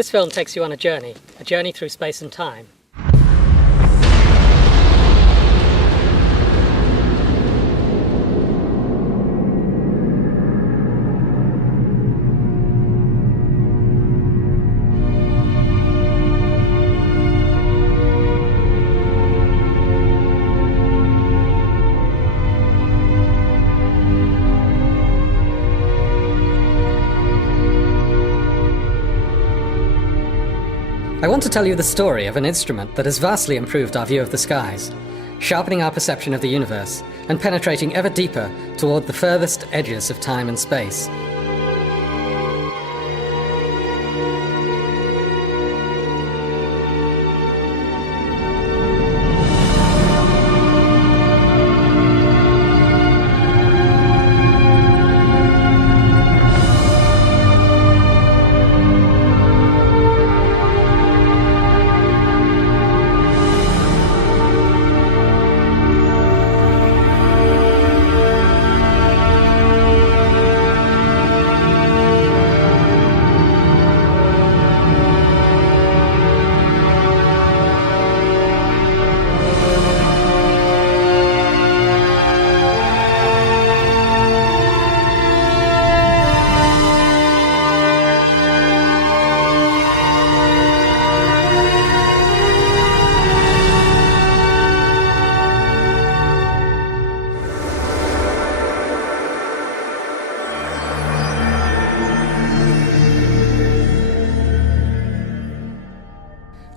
This film takes you on a journey through space and time. I want to tell you the story of an instrument that has vastly improved our view of the skies, sharpening our perception of the universe and penetrating ever deeper toward the furthest edges of time and space.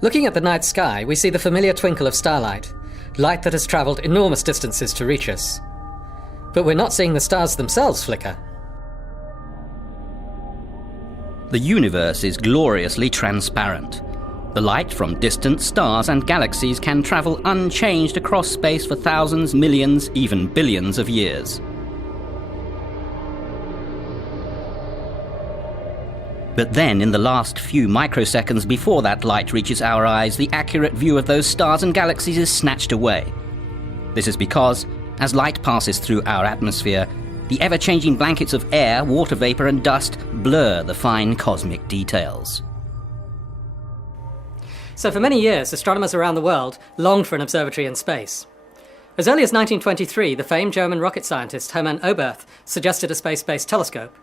Looking at the night sky, we see the familiar twinkle of starlight, light that has travelled enormous distances to reach us. But we're not seeing the stars themselves flicker. The universe is gloriously transparent. The light from distant stars and galaxies can travel unchanged across space for thousands, millions, even billions of years. But then, in the last few microseconds before that light reaches our eyes, the accurate view of those stars and galaxies is snatched away. This is because, as light passes through our atmosphere, the ever-changing blankets of air, water vapor and dust blur the fine cosmic details. So for many years, astronomers around the world longed for an observatory in space. As early as 1923, the famed German rocket scientist Hermann Oberth suggested a space-based telescope.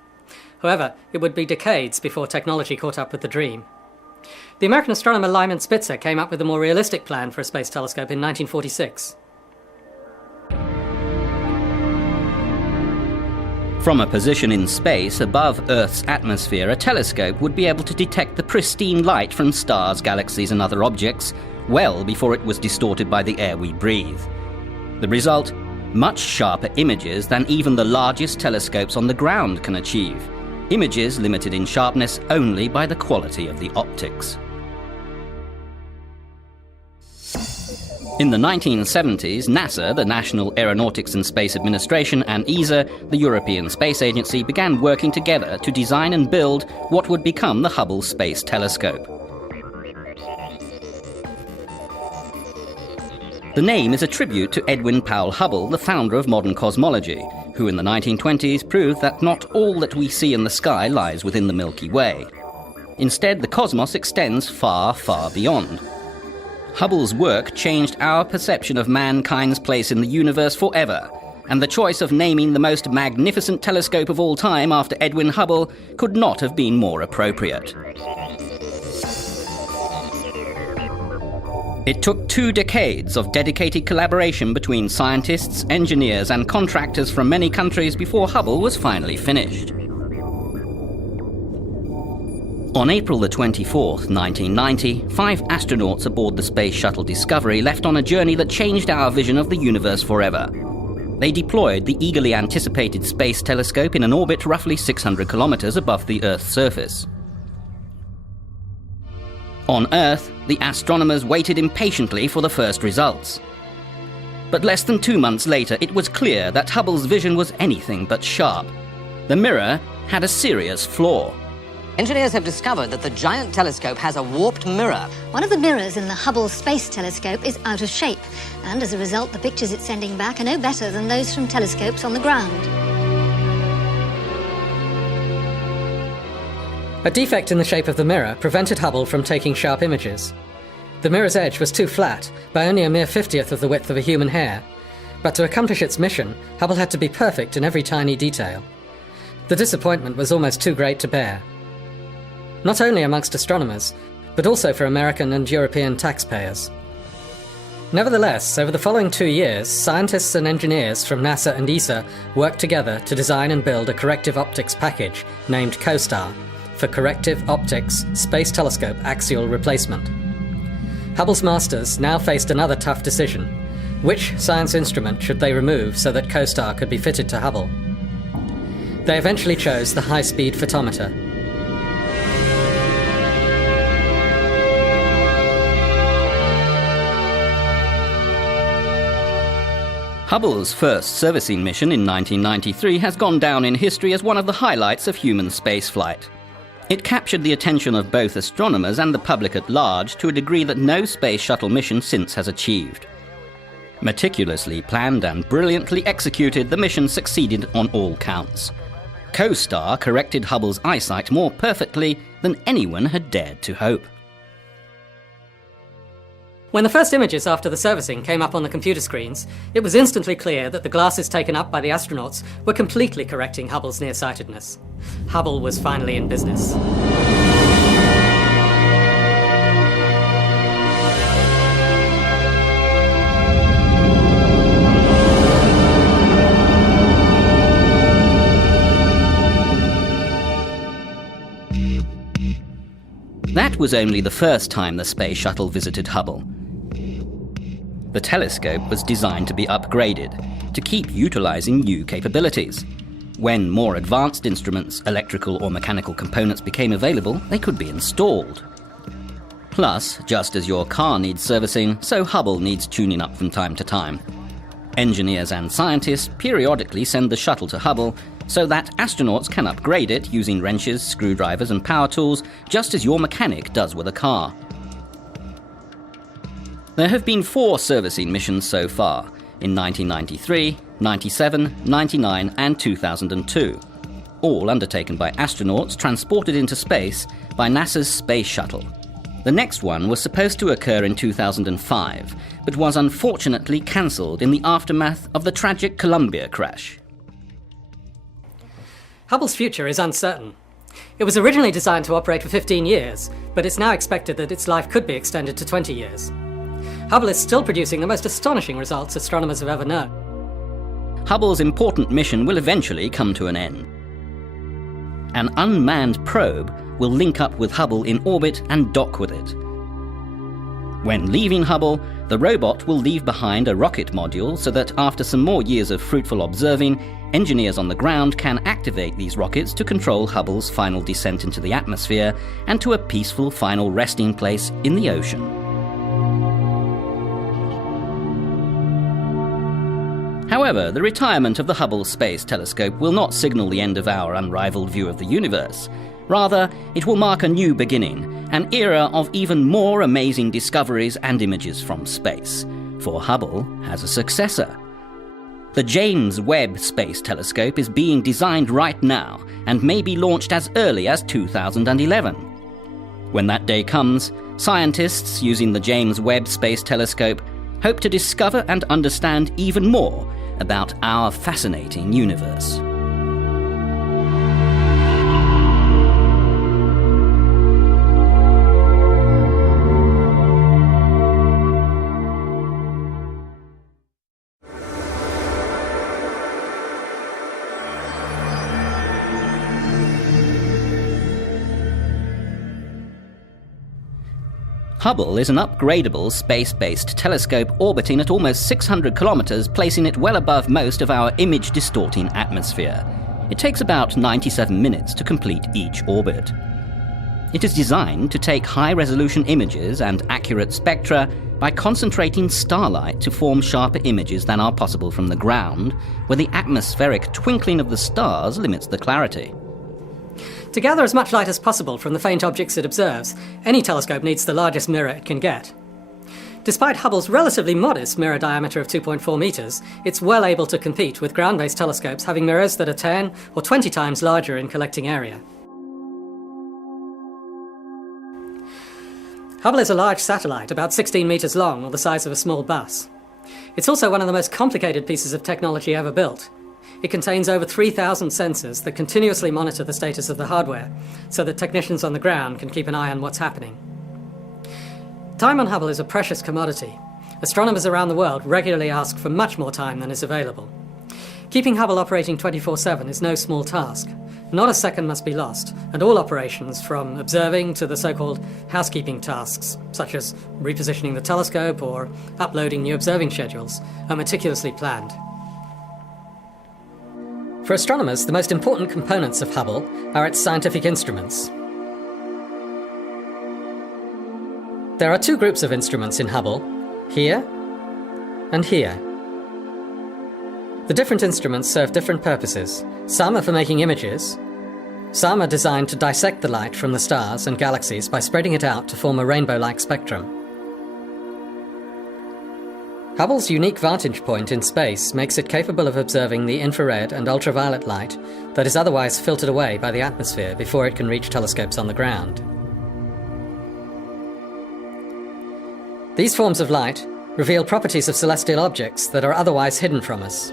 However, it would be decades before technology caught up with the dream. The American astronomer Lyman Spitzer came up with a more realistic plan for a space telescope in 1946. From a position in space above Earth's atmosphere, a telescope would be able to detect the pristine light from stars, galaxies and other objects well before it was distorted by the air we breathe. The result? Much sharper images than even the largest telescopes on the ground can achieve. Images limited in sharpness only by the quality of the optics. In the 1970s, NASA, the National Aeronautics and Space Administration, and ESA, the European Space Agency, began working together to design and build what would become the Hubble Space Telescope. The name is a tribute to Edwin Powell Hubble, the founder of modern cosmology, who in the 1920s proved that not all that we see in the sky lies within the Milky Way. Instead, the cosmos extends far, far beyond. Hubble's work changed our perception of mankind's place in the universe forever, and the choice of naming the most magnificent telescope of all time after Edwin Hubble could not have been more appropriate. It took 2 decades of dedicated collaboration between scientists, engineers and contractors from many countries before Hubble was finally finished. On April the 24th, 1990, 5 astronauts aboard the Space Shuttle Discovery left on a journey that changed our vision of the universe forever. They deployed the eagerly anticipated space telescope in an orbit roughly 600 kilometers above the Earth's surface. On Earth, the astronomers waited impatiently for the first results. But less than 2 months later, it was clear that Hubble's vision was anything but sharp. The mirror had a serious flaw. Engineers have discovered that the giant telescope has a warped mirror. One of the mirrors in the Hubble Space Telescope is out of shape, and as a result, the pictures it's sending back are no better than those from telescopes on the ground. A defect in the shape of the mirror prevented Hubble from taking sharp images. The mirror's edge was too flat, by only a mere 50th of the width of a human hair. But to accomplish its mission, Hubble had to be perfect in every tiny detail. The disappointment was almost too great to bear. Not only amongst astronomers, but also for American and European taxpayers. Nevertheless, over the following 2 years, scientists and engineers from NASA and ESA worked together to design and build a corrective optics package named COSTAR, for Corrective Optics Space Telescope Axial Replacement. Hubble's masters now faced another tough decision. Which science instrument should they remove so that COSTAR could be fitted to Hubble? They eventually chose the high-speed photometer. Hubble's first servicing mission in 1993 has gone down in history as one of the highlights of human spaceflight. It captured the attention of both astronomers and the public at large to a degree that no space shuttle mission since has achieved. Meticulously planned and brilliantly executed, the mission succeeded on all counts. COSTAR corrected Hubble's eyesight more perfectly than anyone had dared to hope. When the first images after the servicing came up on the computer screens, it was instantly clear that the glasses taken up by the astronauts were completely correcting Hubble's nearsightedness. Hubble was finally in business. That was only the first time the space shuttle visited Hubble. The telescope was designed to be upgraded, to keep utilizing new capabilities. When more advanced instruments, electrical or mechanical components became available, they could be installed. Plus, just as your car needs servicing, so Hubble needs tuning up from time to time. Engineers and scientists periodically send the shuttle to Hubble so that astronauts can upgrade it using wrenches, screwdrivers and power tools, just as your mechanic does with a car. There have been 4 servicing missions so far, in 1993, 97, 99 and 2002, all undertaken by astronauts transported into space by NASA's Space Shuttle. The next one was supposed to occur in 2005, but was unfortunately cancelled in the aftermath of the tragic Columbia crash. Hubble's future is uncertain. It was originally designed to operate for 15 years, but it's now expected that its life could be extended to 20 years. Hubble is still producing the most astonishing results astronomers have ever known. Hubble's important mission will eventually come to an end. An unmanned probe will link up with Hubble in orbit and dock with it. When leaving Hubble, the robot will leave behind a rocket module so that after some more years of fruitful observing, engineers on the ground can activate these rockets to control Hubble's final descent into the atmosphere and to a peaceful final resting place in the ocean. However, the retirement of the Hubble Space Telescope will not signal the end of our unrivaled view of the universe. Rather, it will mark a new beginning, an era of even more amazing discoveries and images from space. For Hubble has a successor. The James Webb Space Telescope is being designed right now and may be launched as early as 2011. When that day comes, scientists using the James Webb Space Telescope hope to discover and understand even more about our fascinating universe. Hubble is an upgradable space-based telescope orbiting at almost 600 kilometers, placing it well above most of our image-distorting atmosphere. It takes about 97 minutes to complete each orbit. It is designed to take high-resolution images and accurate spectra by concentrating starlight to form sharper images than are possible from the ground, where the atmospheric twinkling of the stars limits the clarity. To gather as much light as possible from the faint objects it observes, any telescope needs the largest mirror it can get. Despite Hubble's relatively modest mirror diameter of 2.4 meters, it's well able to compete with ground-based telescopes having mirrors that are 10 or 20 times larger in collecting area. Hubble is a large satellite, about 16 metres long, or the size of a small bus. It's also one of the most complicated pieces of technology ever built. It contains over 3,000 sensors that continuously monitor the status of the hardware, so that technicians on the ground can keep an eye on what's happening. Time on Hubble is a precious commodity. Astronomers around the world regularly ask for much more time than is available. Keeping Hubble operating 24/7 is no small task. Not a second must be lost, and all operations, from observing to the so-called housekeeping tasks, such as repositioning the telescope or uploading new observing schedules, are meticulously planned. For astronomers, the most important components of Hubble are its scientific instruments. There are two groups of instruments in Hubble, here and here. The different instruments serve different purposes. Some are for making images. Some are designed to dissect the light from the stars and galaxies by spreading it out to form a rainbow-like spectrum. Hubble's unique vantage point in space makes it capable of observing the infrared and ultraviolet light that is otherwise filtered away by the atmosphere before it can reach telescopes on the ground. These forms of light reveal properties of celestial objects that are otherwise hidden from us.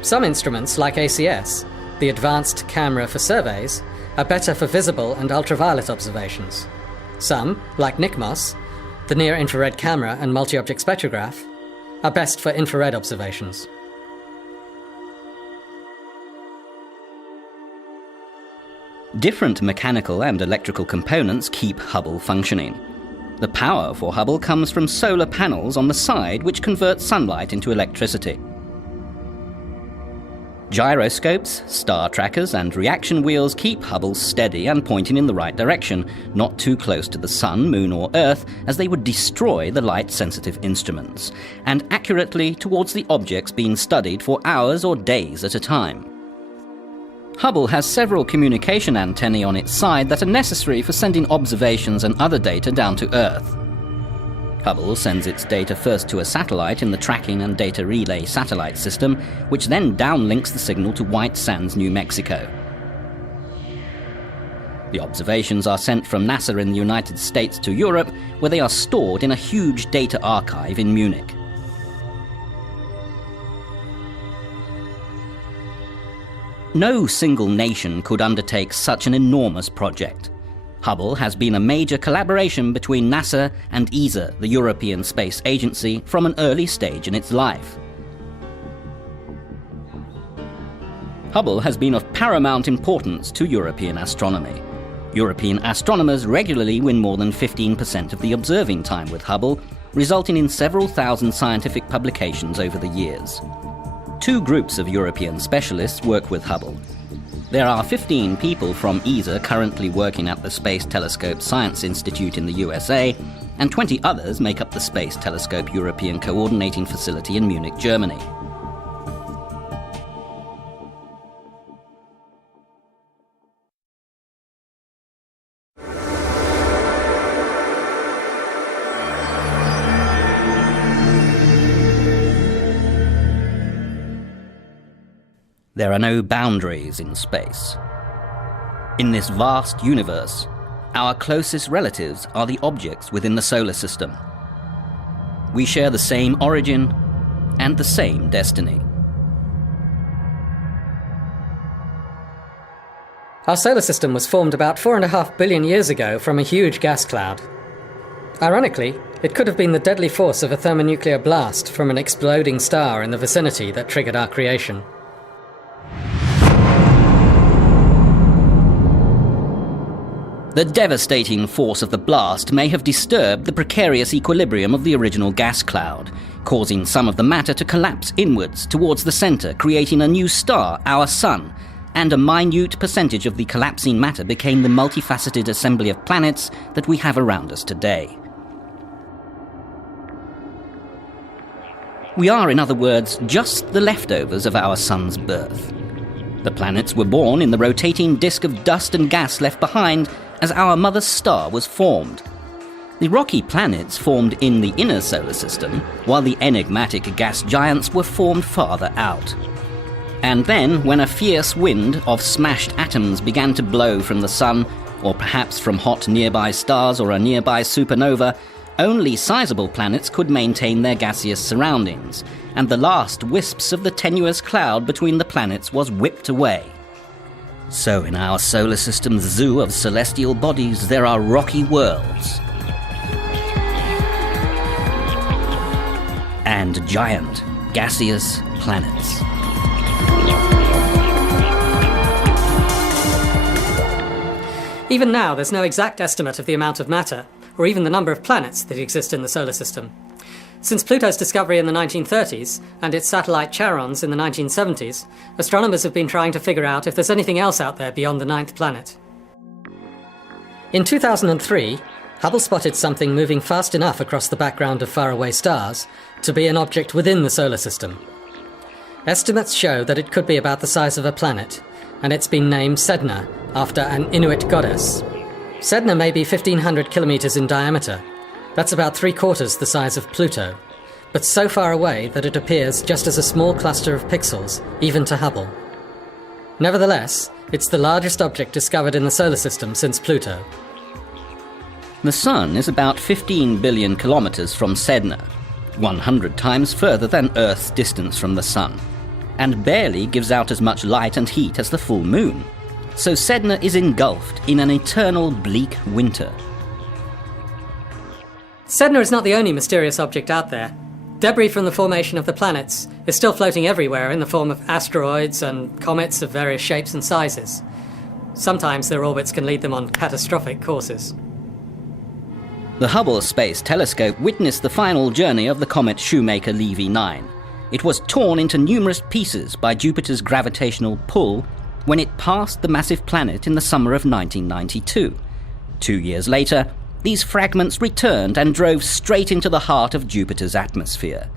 Some instruments, like ACS, the Advanced Camera for Surveys, are better for visible and ultraviolet observations. Some, like NICMOS, the Near-Infrared Camera and Multi-Object Spectrograph, are best for infrared observations. Different mechanical and electrical components keep Hubble functioning. The power for Hubble comes from solar panels on the side which convert sunlight into electricity. Gyroscopes, star trackers and reaction wheels keep Hubble steady and pointing in the right direction, not too close to the Sun, Moon or Earth, as they would destroy the light-sensitive instruments, and accurately towards the objects being studied for hours or days at a time. Hubble has several communication antennae on its side that are necessary for sending observations and other data down to Earth. Hubble sends its data first to a satellite in the Tracking and Data Relay satellite system, which then downlinks the signal to White Sands, New Mexico. The observations are sent from NASA in the United States to Europe, where they are stored in a huge data archive in Munich. No single nation could undertake such an enormous project. Hubble has been a major collaboration between NASA and ESA, the European Space Agency, from an early stage in its life. Hubble has been of paramount importance to European astronomy. European astronomers regularly win more than 15% of the observing time with Hubble, resulting in several thousand scientific publications over the years. Two groups of European specialists work with Hubble. There are 15 people from ESA currently working at the Space Telescope Science Institute in the USA, and 20 others make up the Space Telescope European Coordinating Facility in Munich, Germany. There are no boundaries in space. In this vast universe, our closest relatives are the objects within the solar system. We share the same origin and the same destiny. Our solar system was formed about 4.5 billion years ago from a huge gas cloud. Ironically, it could have been the deadly force of a thermonuclear blast from an exploding star in the vicinity that triggered our creation. The devastating force of the blast may have disturbed the precarious equilibrium of the original gas cloud, causing some of the matter to collapse inwards towards the center, creating a new star, our Sun, and a minute percentage of the collapsing matter became the multifaceted assembly of planets that we have around us today. We are, in other words, just the leftovers of our Sun's birth. The planets were born in the rotating disk of dust and gas left behind as our mother star was formed. The rocky planets formed in the inner solar system, while the enigmatic gas giants were formed farther out. And then, when a fierce wind of smashed atoms began to blow from the Sun, or perhaps from hot nearby stars or a nearby supernova, only sizable planets could maintain their gaseous surroundings, and the last wisps of the tenuous cloud between the planets was whipped away. So in our solar system's zoo of celestial bodies, there are rocky worlds and giant gaseous planets. Even now, there's no exact estimate of the amount of matter, or even the number of planets that exist in the solar system. Since Pluto's discovery in the 1930s, and its satellite Charon's in the 1970s, astronomers have been trying to figure out if there's anything else out there beyond the ninth planet. In 2003, Hubble spotted something moving fast enough across the background of faraway stars to be an object within the solar system. Estimates show that it could be about the size of a planet, and it's been named Sedna, after an Inuit goddess. Sedna may be 1,500 kilometers in diameter. That's about 3/4 the size of Pluto, but so far away that it appears just as a small cluster of pixels, even to Hubble. Nevertheless, it's the largest object discovered in the solar system since Pluto. The Sun is about 15 billion kilometers from Sedna, 100 times further than Earth's distance from the Sun, and barely gives out as much light and heat as the full Moon. So Sedna is engulfed in an eternal bleak winter. Sedna is not the only mysterious object out there. Debris from the formation of the planets is still floating everywhere in the form of asteroids and comets of various shapes and sizes. Sometimes their orbits can lead them on catastrophic courses. The Hubble Space Telescope witnessed the final journey of the comet Shoemaker-Levy 9. It was torn into numerous pieces by Jupiter's gravitational pull when it passed the massive planet in the summer of 1992. 2 years later, these fragments returned and drove straight into the heart of Jupiter's atmosphere.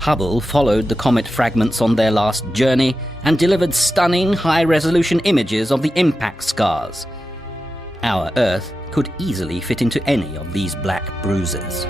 Hubble followed the comet fragments on their last journey and delivered stunning high-resolution images of the impact scars. Our Earth could easily fit into any of these black bruises.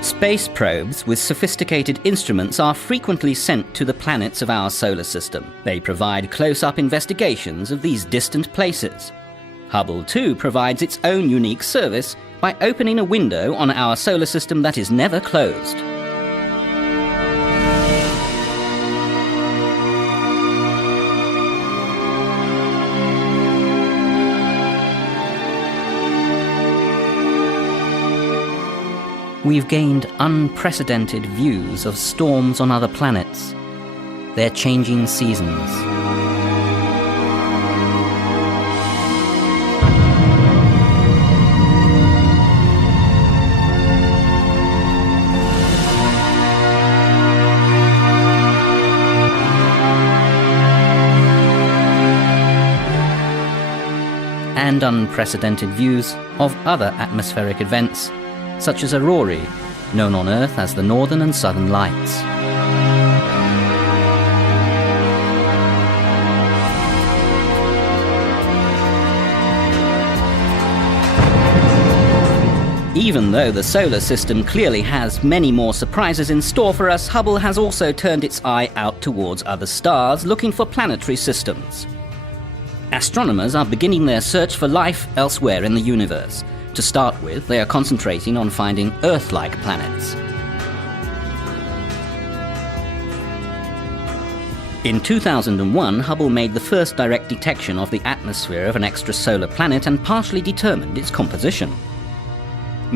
Space probes with sophisticated instruments are frequently sent to the planets of our solar system. They provide close-up investigations of these distant places. Hubble, too, provides its own unique service by opening a window on our solar system that is never closed. We've gained unprecedented views of storms on other planets, their changing seasons. And unprecedented views of other atmospheric events, such as aurorae, known on Earth as the Northern and Southern Lights. Even though the solar system clearly has many more surprises in store for us, Hubble has also turned its eye out towards other stars, looking for planetary systems. Astronomers are beginning their search for life elsewhere in the universe. To start with, they are concentrating on finding Earth-like planets. In 2001, Hubble made the first direct detection of the atmosphere of an extrasolar planet and partially determined its composition.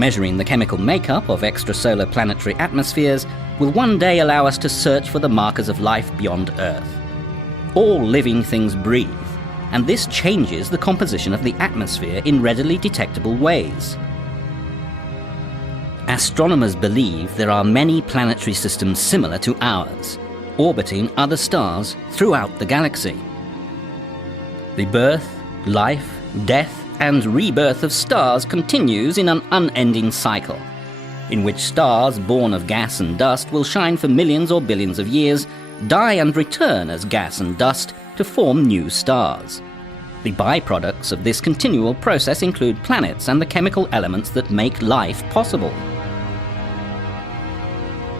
measuring the chemical makeup of extrasolar planetary atmospheres will one day allow us to search for the markers of life beyond Earth. All living things breathe, and this changes the composition of the atmosphere in readily detectable ways. Astronomers believe there are many planetary systems similar to ours, orbiting other stars throughout the galaxy. The birth, life, death, and rebirth of stars continues in an unending cycle, in which stars born of gas and dust will shine for millions or billions of years, die and return as gas and dust to form new stars. The byproducts of this continual process include planets and the chemical elements that make life possible.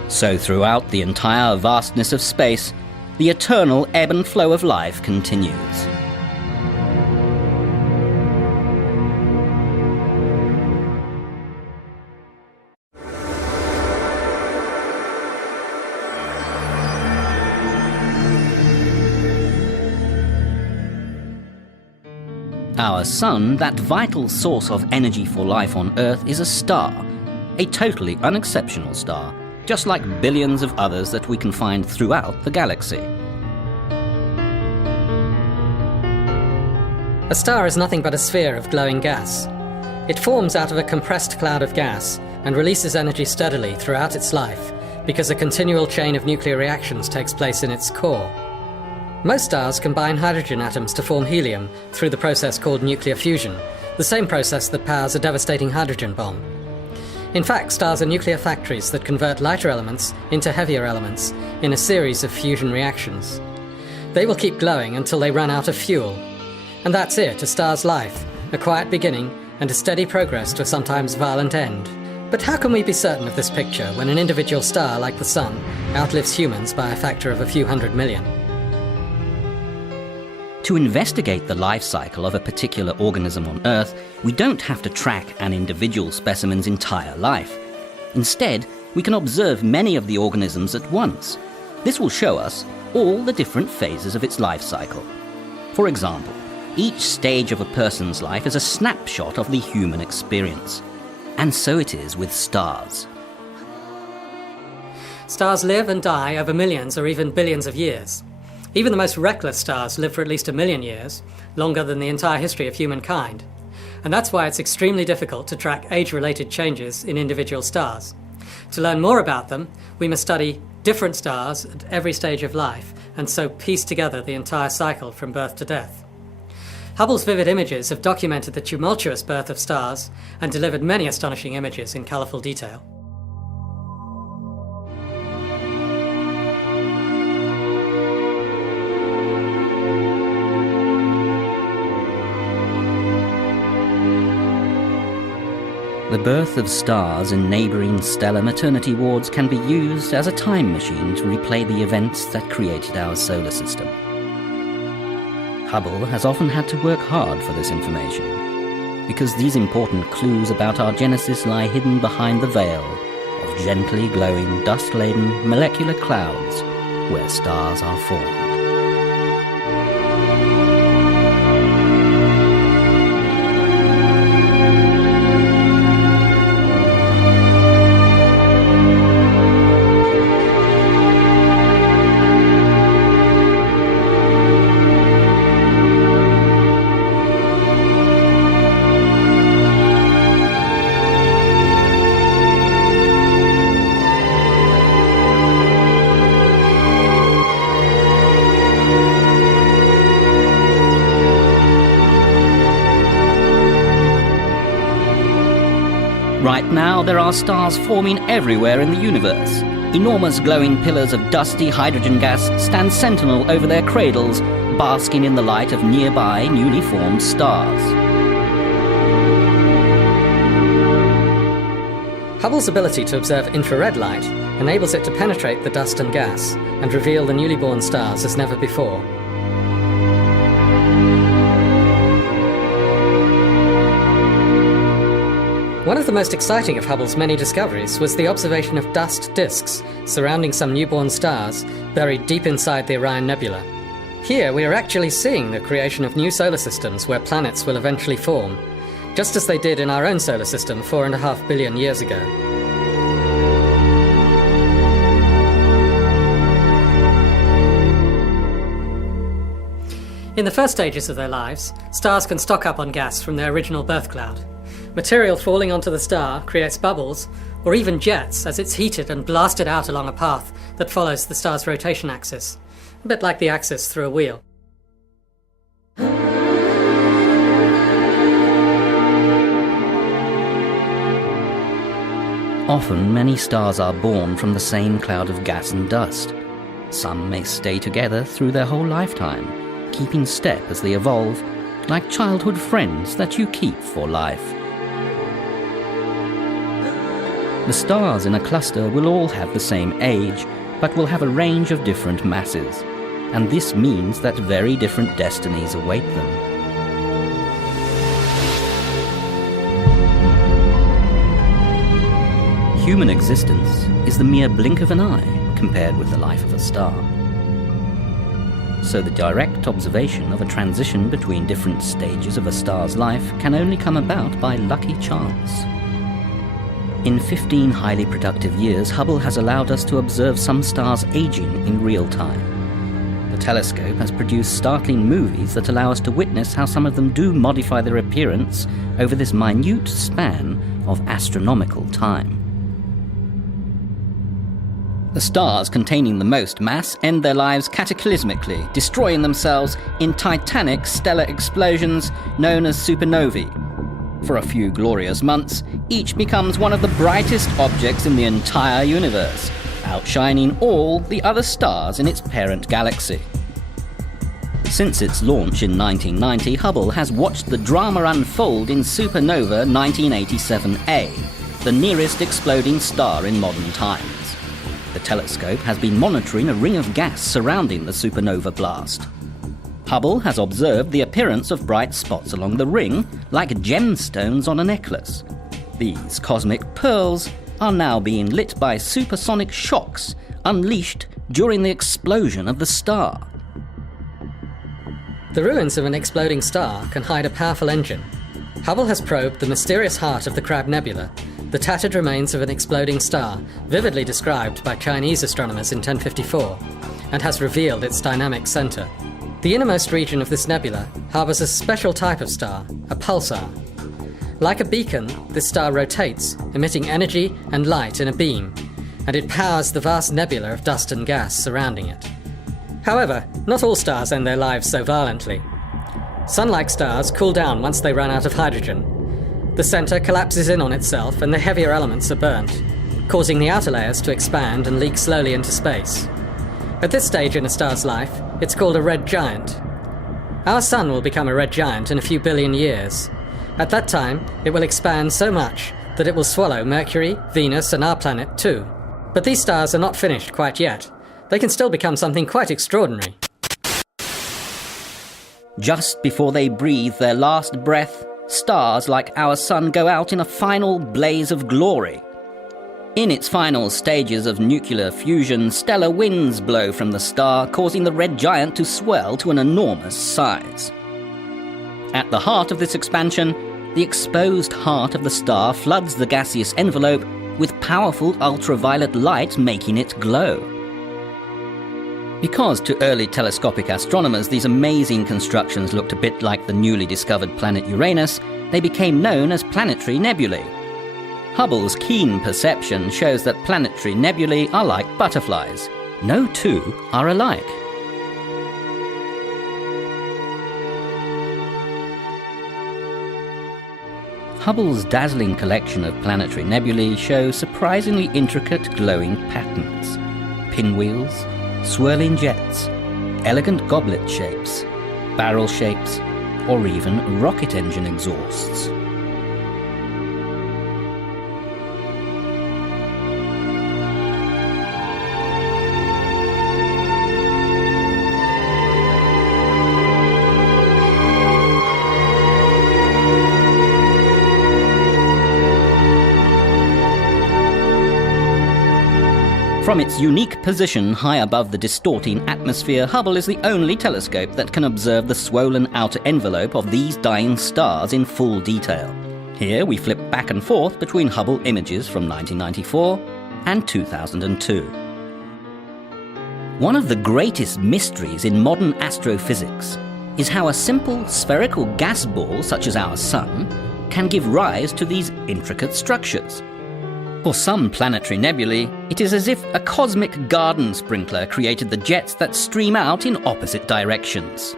So throughout the entire vastness of space, the eternal ebb and flow of life continues. Our Sun, that vital source of energy for life on Earth, is a star, a totally unexceptional star, just like billions of others that we can find throughout the galaxy. A star is nothing but a sphere of glowing gas. It forms out of a compressed cloud of gas and releases energy steadily throughout its life because a continual chain of nuclear reactions takes place in its core. Most stars combine hydrogen atoms to form helium through the process called nuclear fusion, the same process that powers a devastating hydrogen bomb. In fact, stars are nuclear factories that convert lighter elements into heavier elements in a series of fusion reactions. They will keep glowing until they run out of fuel. And that's it, a star's life, a quiet beginning and a steady progress to a sometimes violent end. But how can we be certain of this picture when an individual star like the Sun outlives humans by a factor of a few 100 million? To investigate the life cycle of a particular organism on Earth, we don't have to track an individual specimen's entire life. Instead, we can observe many of the organisms at once. This will show us all the different phases of its life cycle. For example, each stage of a person's life is a snapshot of the human experience. And so it is with stars. Stars live and die over millions or even billions of years. Even the most reckless stars live for at least 1 million years, longer than the entire history of humankind. And that's why it's extremely difficult to track age-related changes in individual stars. To learn more about them, we must study different stars at every stage of life, and so piece together the entire cycle from birth to death. Hubble's vivid images have documented the tumultuous birth of stars and delivered many astonishing images in colourful detail. The birth of stars in neighbouring stellar maternity wards can be used as a time machine to replay the events that created our solar system. Hubble has often had to work hard for this information, because these important clues about our genesis lie hidden behind the veil of gently glowing, dust-laden molecular clouds where stars are formed. Right now, there are stars forming everywhere in the universe. Enormous glowing pillars of dusty hydrogen gas stand sentinel over their cradles, basking in the light of nearby, newly formed stars. Hubble's ability to observe infrared light enables it to penetrate the dust and gas and reveal the newly born stars as never before. One of the most exciting of Hubble's many discoveries was the observation of dust disks surrounding some newborn stars buried deep inside the Orion Nebula. Here we are actually seeing the creation of new solar systems where planets will eventually form. just as they did in our own solar system 4.5 billion years ago. In the first stages of their lives, stars can stock up on gas from their original birth cloud. Material falling onto the star creates bubbles, or even jets, as it's heated and blasted out along a path that follows the star's rotation axis, a bit like the axis through a wheel. Often, many stars are born from the same cloud of gas and dust. Some may stay together through their whole lifetime, keeping step as they evolve, like childhood friends that you keep for life. The stars in a cluster will all have the same age, but will have a range of different masses, and this means that very different destinies await them. Human existence is the mere blink of an eye compared with the life of a star. So the direct observation of a transition between different stages of a star's life can only come about by lucky chance. In 15 highly productive years, Hubble has allowed us to observe some stars aging in real time. The telescope has produced startling movies that allow us to witness how some of them do modify their appearance over this minute span of astronomical time. The stars containing the most mass end their lives cataclysmically, destroying themselves in titanic stellar explosions known as supernovae. For a few glorious months, each becomes one of the brightest objects in the entire universe, outshining all the other stars in its parent galaxy. Since its launch in 1990, Hubble has watched the drama unfold in supernova 1987A, the nearest exploding star in modern times. The telescope has been monitoring a ring of gas surrounding the supernova blast. Hubble has observed the appearance of bright spots along the ring, like gemstones on a necklace. These cosmic pearls are now being lit by supersonic shocks unleashed during the explosion of the star. The ruins of an exploding star can hide a powerful engine. Hubble has probed the mysterious heart of the Crab Nebula, the tattered remains of an exploding star, vividly described by Chinese astronomers in 1054, and has revealed its dynamic center. The innermost region of this nebula harbors a special type of star, a pulsar. Like a beacon, this star rotates, emitting energy and light in a beam, and it powers the vast nebula of dust and gas surrounding it. However, not all stars end their lives so violently. Sun-like stars cool down once they run out of hydrogen. The center collapses in on itself and the heavier elements are burnt, causing the outer layers to expand and leak slowly into space. At this stage in a star's life, it's called a red giant. Our sun will become a red giant in a few billion years. At that time, it will expand so much that it will swallow Mercury, Venus, and our planet too. But these stars are not finished quite yet. They can still become something quite extraordinary. Just before they breathe their last breath, stars like our sun go out in a final blaze of glory. In its final stages of nuclear fusion, stellar winds blow from the star, causing the red giant to swell to an enormous size. At the heart of this expansion, the exposed heart of the star floods the gaseous envelope with powerful ultraviolet light, making it glow. Because to early telescopic astronomers these amazing constructions looked a bit like the newly discovered planet Uranus, they became known as planetary nebulae. Hubble's keen perception shows that planetary nebulae are like butterflies. No two are alike. Hubble's dazzling collection of planetary nebulae show surprisingly intricate glowing patterns. Pinwheels, swirling jets, elegant goblet shapes, barrel shapes, or even rocket engine exhausts. From its unique position high above the distorting atmosphere, Hubble is the only telescope that can observe the swollen outer envelope of these dying stars in full detail. Here we flip back and forth between Hubble images from 1994 and 2002. One of the greatest mysteries in modern astrophysics is how a simple spherical gas ball such as our Sun can give rise to these intricate structures. For some planetary nebulae, it is as if a cosmic garden sprinkler created the jets that stream out in opposite directions.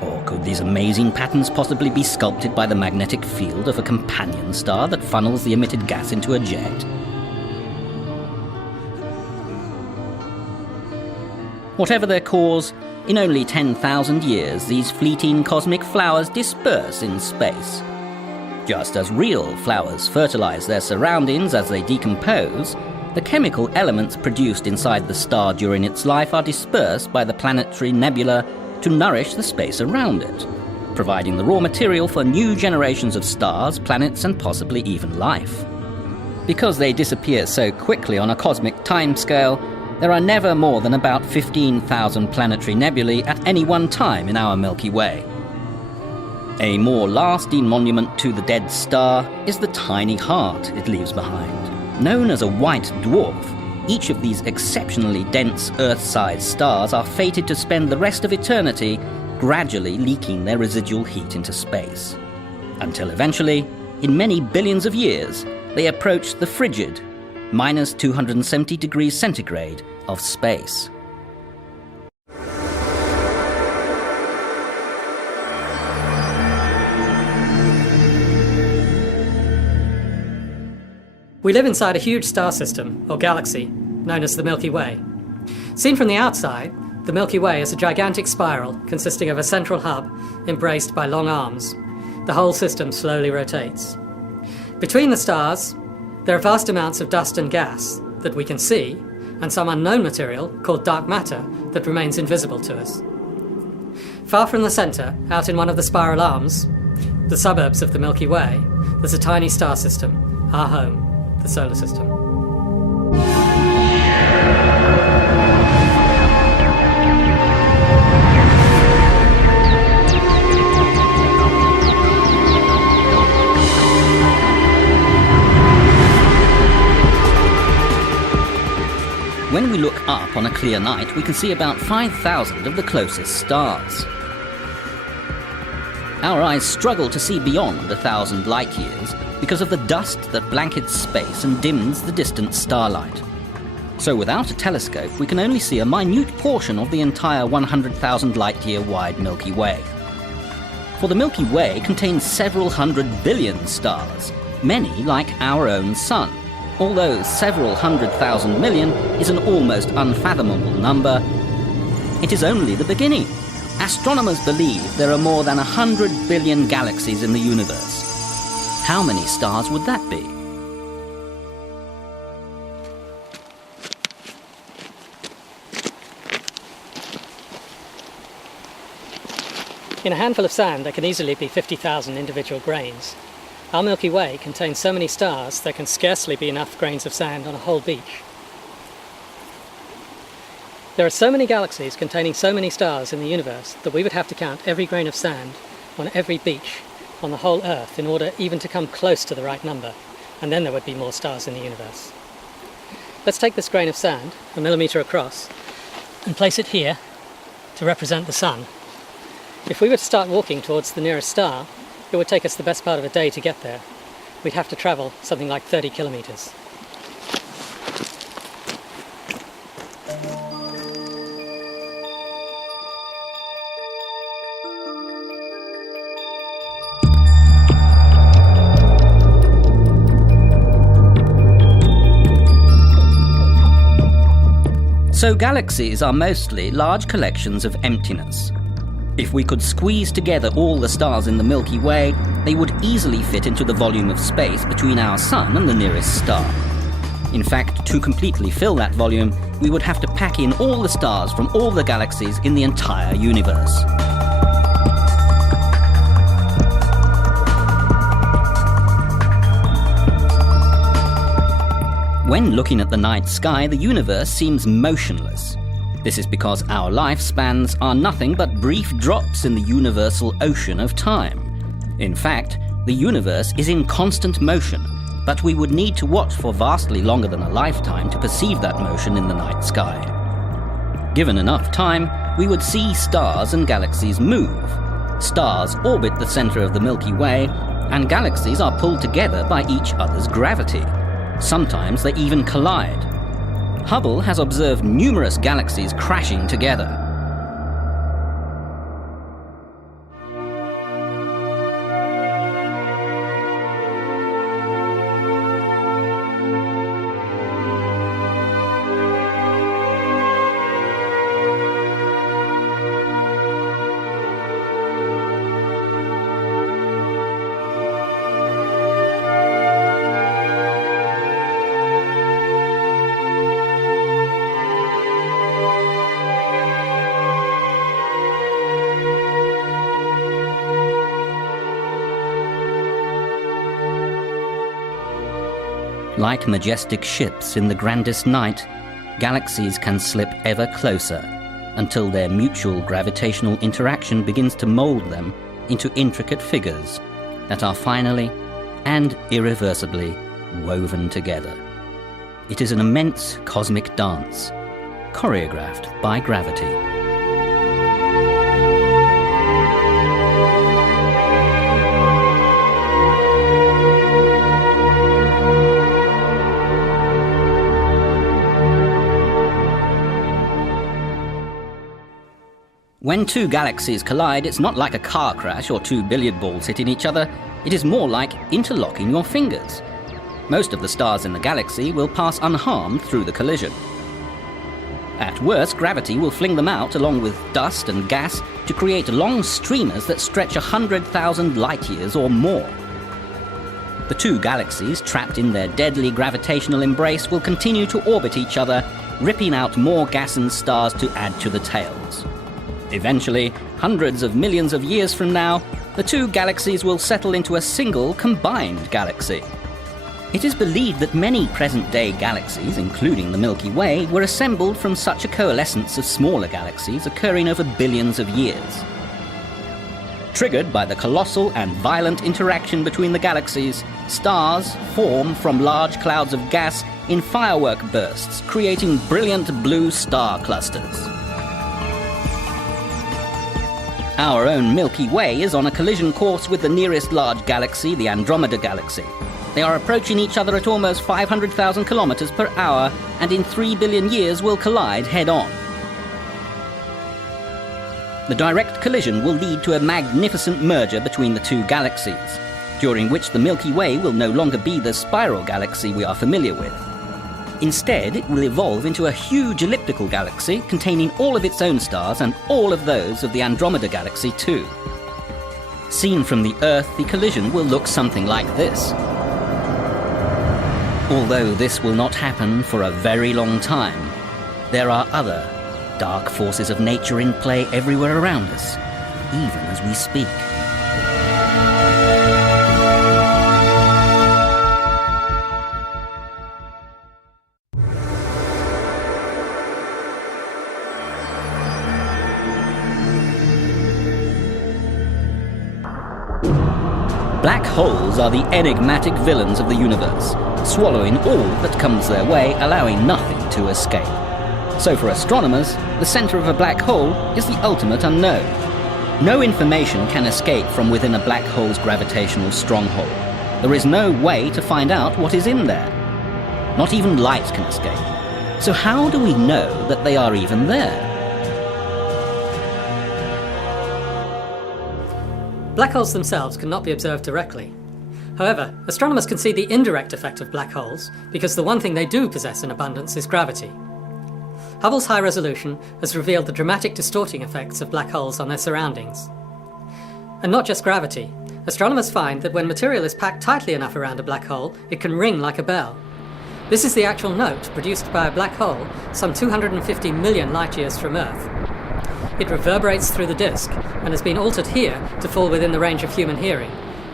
Or could these amazing patterns possibly be sculpted by the magnetic field of a companion star that funnels the emitted gas into a jet? Whatever their cause, in only 10,000 years, these fleeting cosmic flowers disperse in space. Just as real flowers fertilize their surroundings as they decompose, the chemical elements produced inside the star during its life are dispersed by the planetary nebula to nourish the space around it, providing the raw material for new generations of stars, planets, and possibly even life. Because they disappear so quickly on a cosmic timescale, there are never more than about 15,000 planetary nebulae at any one time in our Milky Way. A more lasting monument to the dead star is the tiny heart it leaves behind. Known as a white dwarf, each of these exceptionally dense Earth-sized stars are fated to spend the rest of eternity gradually leaking their residual heat into space. Until eventually, in many billions of years, they approach the frigid, minus 270 degrees centigrade of space. We live inside a huge star system, or galaxy, known as the Milky Way. Seen from the outside, the Milky Way is a gigantic spiral consisting of a central hub embraced by long arms. The whole system slowly rotates. Between the stars, there are vast amounts of dust and gas that we can see, and some unknown material called dark matter that remains invisible to us. Far from the centre, out in one of the spiral arms, the suburbs of the Milky Way, there's a tiny star system, our home, the solar system. When we look up on a clear night, we can see about 5,000 of the closest stars. Our eyes struggle to see beyond 1,000 light years because of the dust that blankets space and dims the distant starlight. So without a telescope, we can only see a minute portion of the entire 100,000 light-year wide Milky Way. For the Milky Way contains several hundred billion stars, many like our own Sun. Although several 100,000 million is an almost unfathomable number, it is only the beginning. Astronomers believe there are more than 100 billion galaxies in the universe. How many stars would that be? In a handful of sand, there can easily be 50,000 individual grains. Our Milky Way contains so many stars there can scarcely be enough grains of sand on a whole beach. There are so many galaxies containing so many stars in the universe that we would have to count every grain of sand on every beach on the whole Earth in order even to come close to the right number, and then there would be more stars in the universe. Let's take this grain of sand, 1 millimetre across, and place it here to represent the Sun. If we were to start walking towards the nearest star, it would take us the best part of a day to get there. We'd have to travel something like 30 kilometres. So galaxies are mostly large collections of emptiness. If we could squeeze together all the stars in the Milky Way, they would easily fit into the volume of space between our Sun and the nearest star. In fact, to completely fill that volume, we would have to pack in all the stars from all the galaxies in the entire universe. When looking at the night sky, the universe seems motionless. This is because our lifespans are nothing but brief drops in the universal ocean of time. In fact, the universe is in constant motion, but we would need to watch for vastly longer than a lifetime to perceive that motion in the night sky. Given enough time, we would see stars and galaxies move. Stars orbit the center of the Milky Way, and galaxies are pulled together by each other's gravity. Sometimes they even collide. Hubble has observed numerous galaxies crashing together. Like majestic ships in the grandest night, galaxies can slip ever closer until their mutual gravitational interaction begins to mold them into intricate figures that are finally and irreversibly woven together. It is an immense cosmic dance, choreographed by gravity. When two galaxies collide, it's not like a car crash or two billiard balls hitting each other. It is more like interlocking your fingers. Most of the stars in the galaxy will pass unharmed through the collision. At worst, gravity will fling them out along with dust and gas to create long streamers that stretch 100,000 light-years or more. The two galaxies, trapped in their deadly gravitational embrace, will continue to orbit each other, ripping out more gas and stars to add to the tails. Eventually, hundreds of millions of years from now, the two galaxies will settle into a single combined galaxy. It is believed that many present-day galaxies, including the Milky Way, were assembled from such a coalescence of smaller galaxies occurring over billions of years. Triggered by the colossal and violent interaction between the galaxies, stars form from large clouds of gas in firework bursts, creating brilliant blue star clusters. Our own Milky Way is on a collision course with the nearest large galaxy, the Andromeda Galaxy. They are approaching each other at almost 500,000 kilometers per hour, and in 3 billion years will collide head-on. The direct collision will lead to a magnificent merger between the two galaxies, during which the Milky Way will no longer be the spiral galaxy we are familiar with. Instead, it will evolve into a huge elliptical galaxy containing all of its own stars and all of those of the Andromeda Galaxy too. Seen from the Earth, the collision will look something like this. Although this will not happen for a very long time, there are other dark forces of nature in play everywhere around us, even as we speak. Black holes are the enigmatic villains of the universe, swallowing all that comes their way, allowing nothing to escape. So for astronomers, the center of a black hole is the ultimate unknown. No information can escape from within a black hole's gravitational stronghold. There is no way to find out what is in there. Not even light can escape. So how do we know that they are even there? Black holes themselves cannot be observed directly. However, astronomers can see the indirect effect of black holes because the one thing they do possess in abundance is gravity. Hubble's high resolution has revealed the dramatic distorting effects of black holes on their surroundings. And not just gravity. Astronomers find that when material is packed tightly enough around a black hole, it can ring like a bell. This is the actual note produced by a black hole some 250 million light-years from Earth. It reverberates through the disk and has been altered here to fall within the range of human hearing.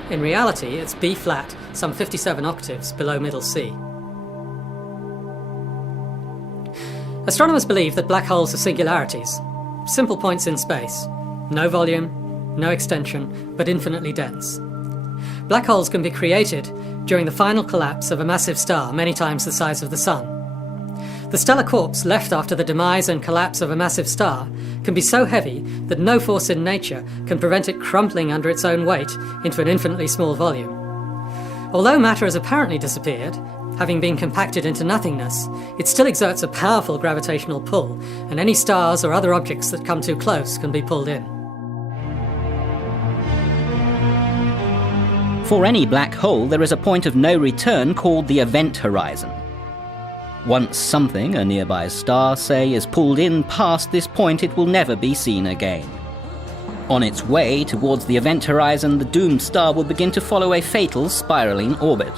In reality, it's B-flat, some 57 octaves below middle C. Astronomers believe that black holes are singularities, simple points in space, no volume, no extension, but infinitely dense. Black holes can be created during the final collapse of a massive star many times the size of the Sun. The stellar corpse left after the demise and collapse of a massive star can be so heavy that no force in nature can prevent it crumpling under its own weight into an infinitely small volume. Although matter has apparently disappeared, having been compacted into nothingness, it still exerts a powerful gravitational pull, and any stars or other objects that come too close can be pulled in. For any black hole, there is a point of no return called the event horizon. Once something, a nearby star, say, is pulled in past this point, it will never be seen again. On its way towards the event horizon, the doomed star will begin to follow a fatal spiraling orbit.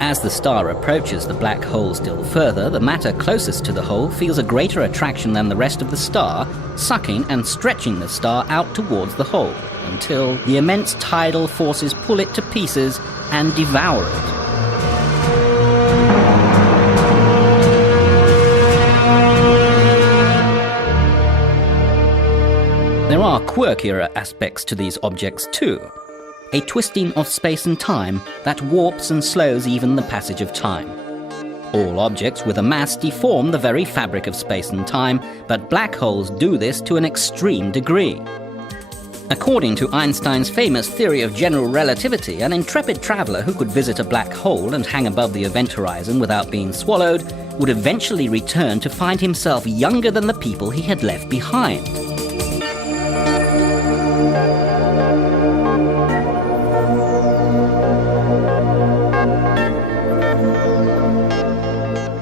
As the star approaches the black hole still further, the matter closest to the hole feels a greater attraction than the rest of the star, sucking and stretching the star out towards the hole, until the immense tidal forces pull it to pieces and devour it. There are quirkier aspects to these objects too. A twisting of space and time that warps and slows even the passage of time. All objects with a mass deform the very fabric of space and time, but black holes do this to an extreme degree. According to Einstein's famous theory of general relativity, an intrepid traveller who could visit a black hole and hang above the event horizon without being swallowed would eventually return to find himself younger than the people he had left behind.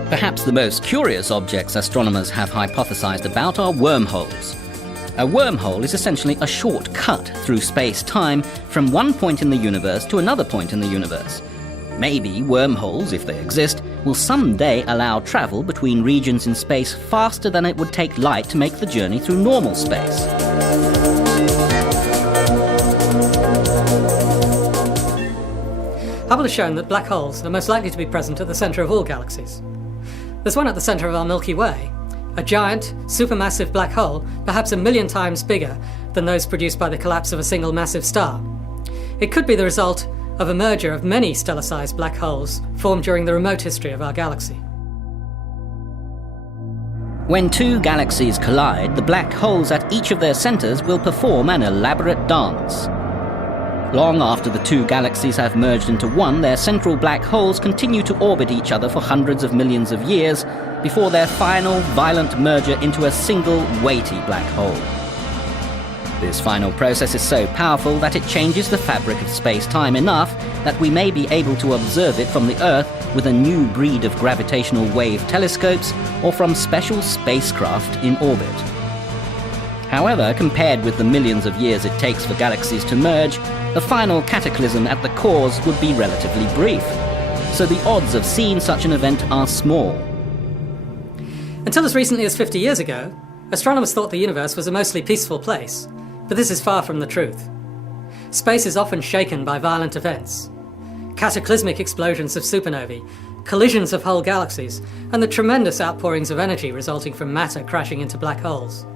Perhaps the most curious objects astronomers have hypothesized about are wormholes. A wormhole is essentially a short cut through space-time from one point in the universe to another point in the universe. Maybe wormholes, if they exist, will someday allow travel between regions in space faster than it would take light to make the journey through normal space. Hubble has shown that black holes are most likely to be present at the centre of all galaxies. There's one at the centre of our Milky Way, a giant, supermassive black hole, perhaps 1 million times bigger than those produced by the collapse of a single massive star. It could be the result of a merger of many stellar-sized black holes formed during the remote history of our galaxy. When two galaxies collide, the black holes at each of their centres will perform an elaborate dance. Long after the two galaxies have merged into one, their central black holes continue to orbit each other for hundreds of millions of years before their final, violent merger into a single, weighty black hole. This final process is so powerful that it changes the fabric of space-time enough that we may be able to observe it from the Earth with a new breed of gravitational wave telescopes or from special spacecraft in orbit. However, compared with the millions of years it takes for galaxies to merge, the final cataclysm at the cause would be relatively brief, so the odds of seeing such an event are small. Until as recently as 50 years ago, astronomers thought the universe was a mostly peaceful place, but this is far from the truth. Space is often shaken by violent events. Cataclysmic explosions of supernovae, collisions of whole galaxies, and the tremendous outpourings of energy resulting from matter crashing into black holes.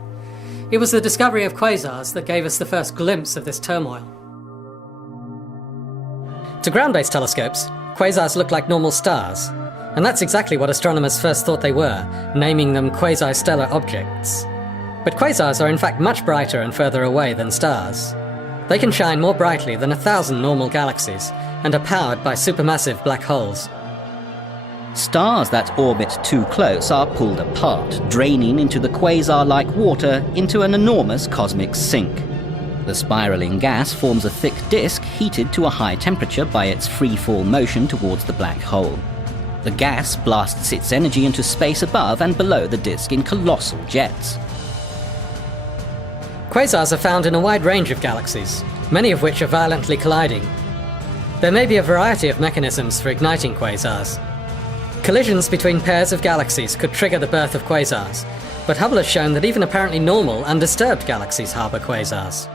It was the discovery of quasars that gave us the first glimpse of this turmoil. To ground-based telescopes, quasars look like normal stars, and that's exactly what astronomers first thought they were, naming them quasi-stellar objects. But quasars are in fact much brighter and further away than stars. They can shine more brightly than 1,000 normal galaxies, and are powered by supermassive black holes. Stars that orbit too close are pulled apart, draining into the quasar-like water into an enormous cosmic sink. The spiraling gas forms a thick disk heated to a high temperature by its free-fall motion towards the black hole. The gas blasts its energy into space above and below the disk in colossal jets. Quasars are found in a wide range of galaxies, many of which are violently colliding. There may be a variety of mechanisms for igniting quasars. Collisions between pairs of galaxies could trigger the birth of quasars, but Hubble has shown that even apparently normal, undisturbed galaxies harbour quasars.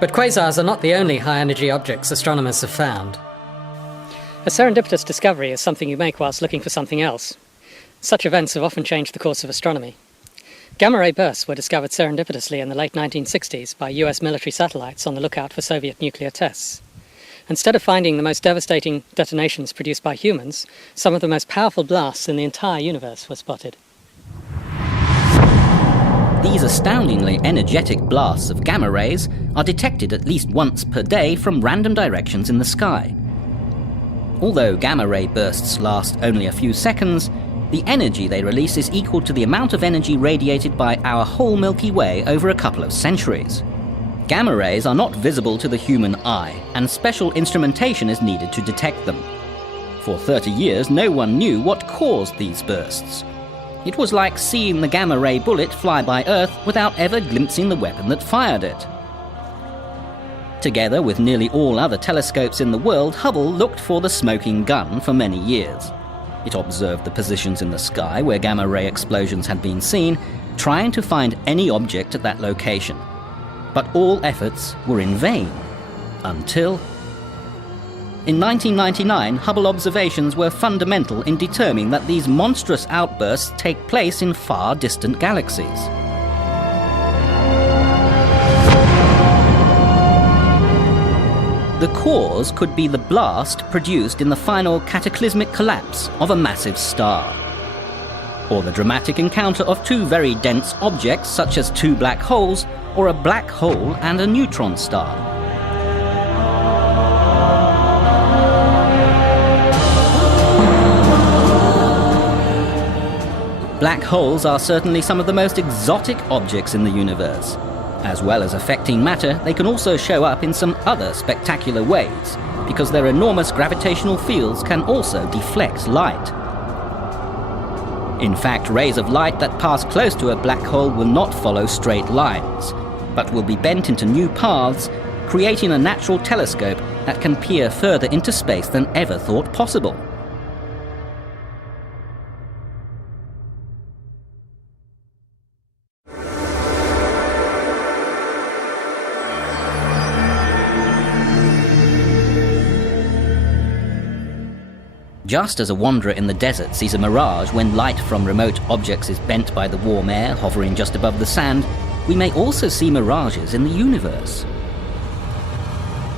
But quasars are not the only high-energy objects astronomers have found. A serendipitous discovery is something you make whilst looking for something else. Such events have often changed the course of astronomy. Gamma-ray bursts were discovered serendipitously in the late 1960s by US military satellites on the lookout for Soviet nuclear tests. Instead of finding the most devastating detonations produced by humans, some of the most powerful blasts in the entire universe were spotted. These astoundingly energetic blasts of gamma rays are detected at least once per day from random directions in the sky. Although gamma ray bursts last only a few seconds, the energy they release is equal to the amount of energy radiated by our whole Milky Way over a couple of centuries. Gamma rays are not visible to the human eye, and special instrumentation is needed to detect them. For 30 years, no one knew what caused these bursts. It was like seeing the gamma-ray bullet fly by Earth without ever glimpsing the weapon that fired it. Together with nearly all other telescopes in the world, Hubble looked for the smoking gun for many years. It observed the positions in the sky where gamma-ray explosions had been seen, trying to find any object at that location. But all efforts were in vain, until... In 1999, Hubble observations were fundamental in determining that these monstrous outbursts take place in far distant galaxies. The cause could be the blast produced in the final cataclysmic collapse of a massive star, or the dramatic encounter of two very dense objects such as two black holes, or a black hole and a neutron star. Black holes are certainly some of the most exotic objects in the universe. As well as affecting matter, they can also show up in some other spectacular ways, because their enormous gravitational fields can also deflect light. In fact, rays of light that pass close to a black hole will not follow straight lines, but will be bent into new paths, creating a natural telescope that can peer further into space than ever thought possible. Just as a wanderer in the desert sees a mirage when light from remote objects is bent by the warm air hovering just above the sand, we may also see mirages in the universe.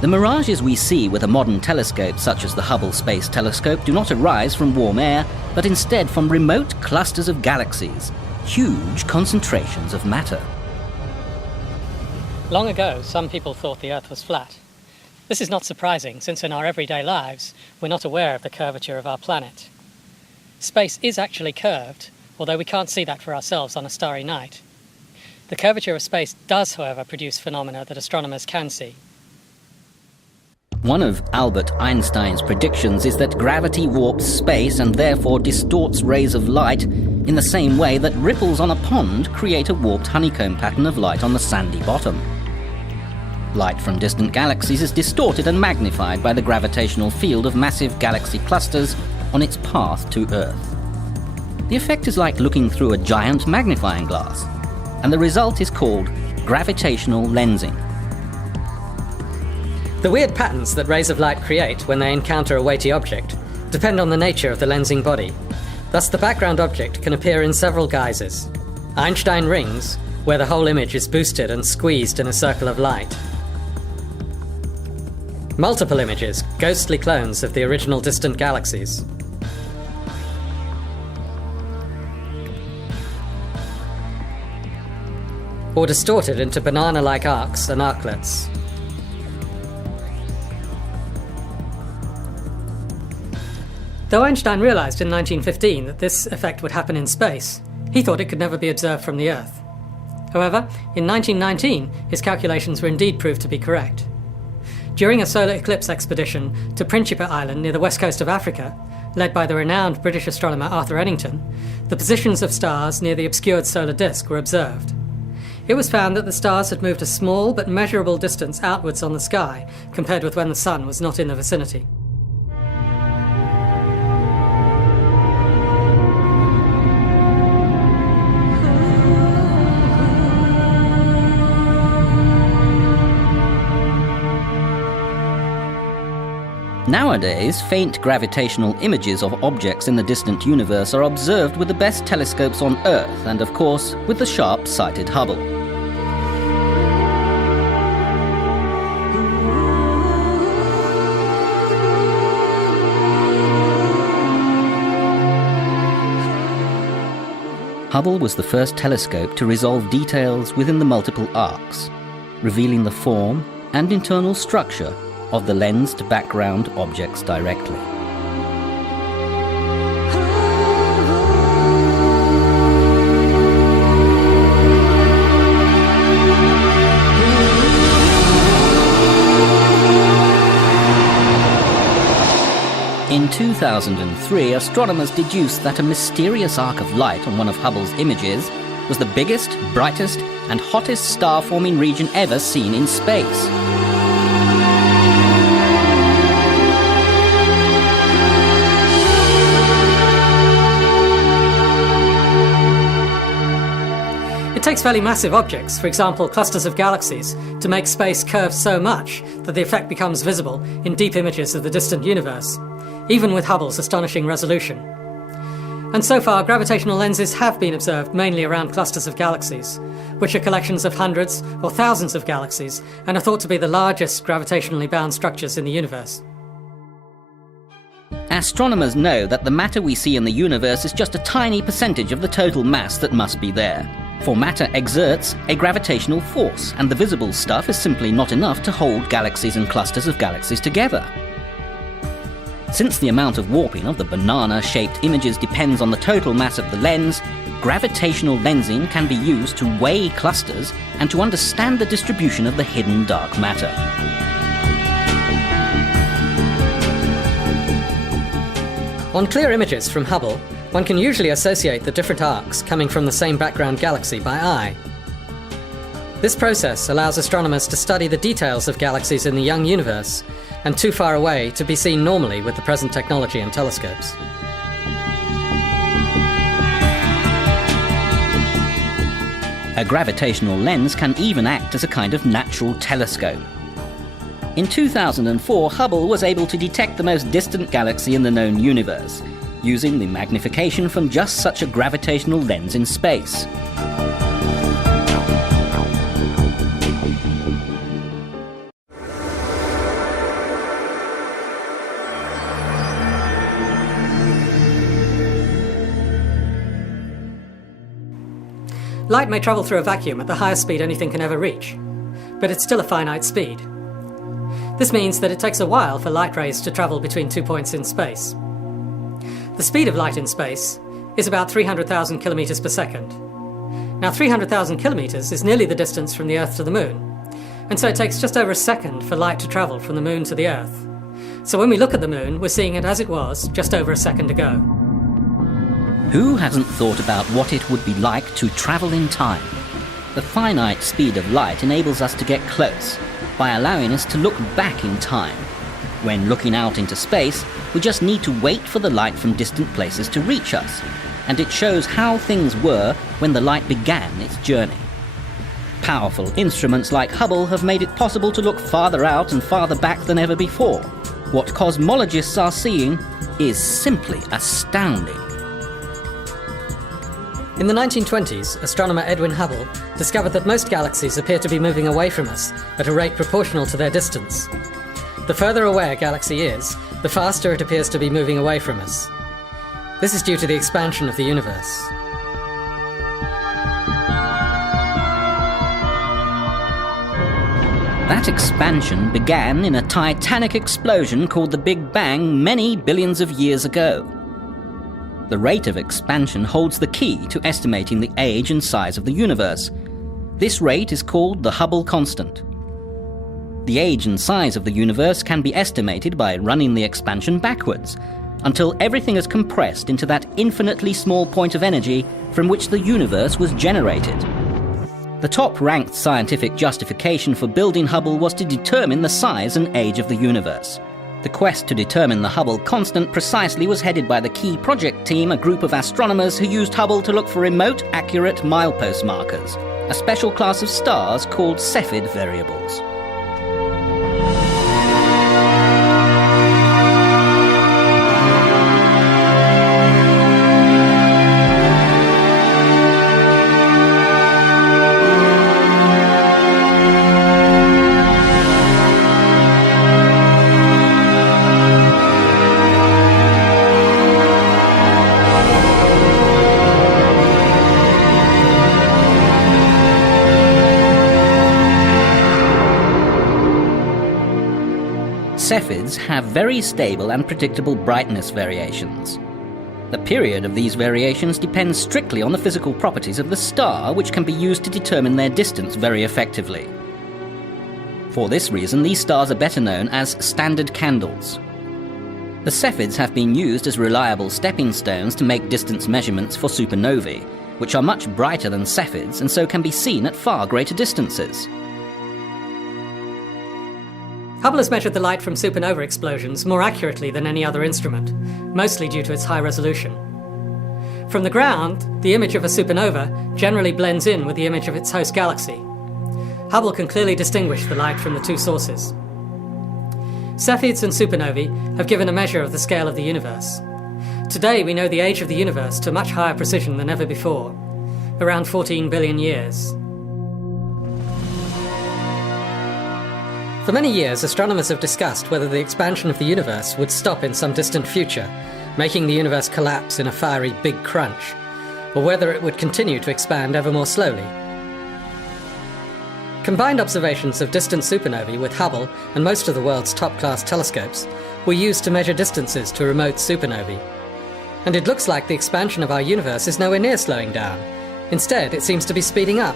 The mirages we see with a modern telescope such as the Hubble Space Telescope do not arise from warm air, but instead from remote clusters of galaxies, huge concentrations of matter. Long ago, some people thought the Earth was flat. This is not surprising, since in our everyday lives, we're not aware of the curvature of our planet. Space is actually curved, although we can't see that for ourselves on a starry night. The curvature of space does, however, produce phenomena that astronomers can see. One of Albert Einstein's predictions is that gravity warps space and therefore distorts rays of light in the same way that ripples on a pond create a warped honeycomb pattern of light on the sandy bottom. Light from distant galaxies is distorted and magnified by the gravitational field of massive galaxy clusters on its path to Earth. The effect is like looking through a giant magnifying glass, and the result is called gravitational lensing. The weird patterns that rays of light create when they encounter a weighty object depend on the nature of the lensing body. Thus, the background object can appear in several guises. Einstein rings, where the whole image is boosted and squeezed in a circle of light. Multiple images, ghostly clones of the original distant galaxies. Or distorted into banana-like arcs and arclets. Though Einstein realized in 1915 that this effect would happen in space, he thought it could never be observed from the Earth. However, in 1919, his calculations were indeed proved to be correct. During a solar eclipse expedition to Principe Island near the west coast of Africa, led by the renowned British astronomer Arthur Eddington, the positions of stars near the obscured solar disk were observed. It was found that the stars had moved a small but measurable distance outwards on the sky compared with when the sun was not in the vicinity. Nowadays, faint gravitational images of objects in the distant universe are observed with the best telescopes on Earth and, of course, with the sharp-sighted Hubble. Hubble was the first telescope to resolve details within the multiple arcs, revealing the form and internal structure of the lensed background objects directly. In 2003, astronomers deduced that a mysterious arc of light on one of Hubble's images was the biggest, brightest, and hottest star-forming region ever seen in space. It takes fairly massive objects, for example clusters of galaxies, to make space curve so much that the effect becomes visible in deep images of the distant universe, even with Hubble's astonishing resolution. And so far, gravitational lenses have been observed mainly around clusters of galaxies, which are collections of hundreds or thousands of galaxies and are thought to be the largest gravitationally bound structures in the universe. Astronomers know that the matter we see in the universe is just a tiny percentage of the total mass that must be there. For matter exerts a gravitational force, and the visible stuff is simply not enough to hold galaxies and clusters of galaxies together. Since the amount of warping of the banana-shaped images depends on the total mass of the lens, gravitational lensing can be used to weigh clusters and to understand the distribution of the hidden dark matter. On clear images from Hubble, one can usually associate the different arcs coming from the same background galaxy by eye. This process allows astronomers to study the details of galaxies in the young universe and too far away to be seen normally with the present technology and telescopes. A gravitational lens can even act as a kind of natural telescope. In 2004, Hubble was able to detect the most distant galaxy in the known universe, using the magnification from just such a gravitational lens in space. Light may travel through a vacuum at the highest speed anything can ever reach, but it's still a finite speed. This means that it takes a while for light rays to travel between 2 points in space. The speed of light in space is about 300,000 kilometers per second. Now 300,000 kilometers is nearly the distance from the Earth to the Moon, and so it takes just over a second for light to travel from the Moon to the Earth. So when we look at the Moon, we're seeing it as it was just over a second ago. Who hasn't thought about what it would be like to travel in time? The finite speed of light enables us to get close by allowing us to look back in time. When looking out into space, we just need to wait for the light from distant places to reach us, and it shows how things were when the light began its journey. Powerful instruments like Hubble have made it possible to look farther out and farther back than ever before. What cosmologists are seeing is simply astounding. In the 1920s, astronomer Edwin Hubble discovered that most galaxies appear to be moving away from us at a rate proportional to their distance. The further away a galaxy is, the faster it appears to be moving away from us. This is due to the expansion of the universe. That expansion began in a titanic explosion called the Big Bang many billions of years ago. The rate of expansion holds the key to estimating the age and size of the universe. This rate is called the Hubble constant. The age and size of the universe can be estimated by running the expansion backwards, until everything is compressed into that infinitely small point of energy from which the universe was generated. The top-ranked scientific justification for building Hubble was to determine the size and age of the universe. The quest to determine the Hubble constant precisely was headed by the Key Project team, a group of astronomers who used Hubble to look for remote, accurate milepost markers, a special class of stars called Cepheid variables. Cepheids have very stable and predictable brightness variations. The period of these variations depends strictly on the physical properties of the star, which can be used to determine their distance very effectively. For this reason, these stars are better known as standard candles. The Cepheids have been used as reliable stepping stones to make distance measurements for supernovae, which are much brighter than Cepheids and so can be seen at far greater distances. Hubble has measured the light from supernova explosions more accurately than any other instrument, mostly due to its high resolution. From the ground, the image of a supernova generally blends in with the image of its host galaxy. Hubble can clearly distinguish the light from the two sources. Cepheids and supernovae have given a measure of the scale of the universe. Today we know the age of the universe to much higher precision than ever before, around 14 billion years. For many years, astronomers have discussed whether the expansion of the universe would stop in some distant future, making the universe collapse in a fiery Big Crunch, or whether it would continue to expand ever more slowly. Combined observations of distant supernovae with Hubble and most of the world's top-class telescopes were used to measure distances to remote supernovae. And it looks like the expansion of our universe is nowhere near slowing down. Instead, it seems to be speeding up.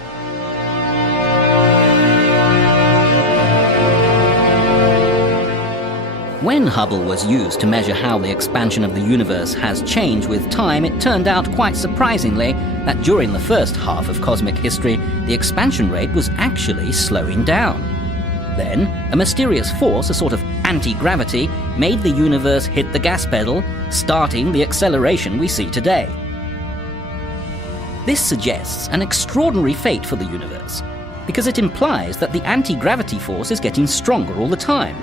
When Hubble was used to measure how the expansion of the universe has changed with time, it turned out quite surprisingly that during the first half of cosmic history, the expansion rate was actually slowing down. Then, a mysterious force, a sort of anti-gravity, made the universe hit the gas pedal, starting the acceleration we see today. This suggests an extraordinary fate for the universe, because it implies that the anti-gravity force is getting stronger all the time.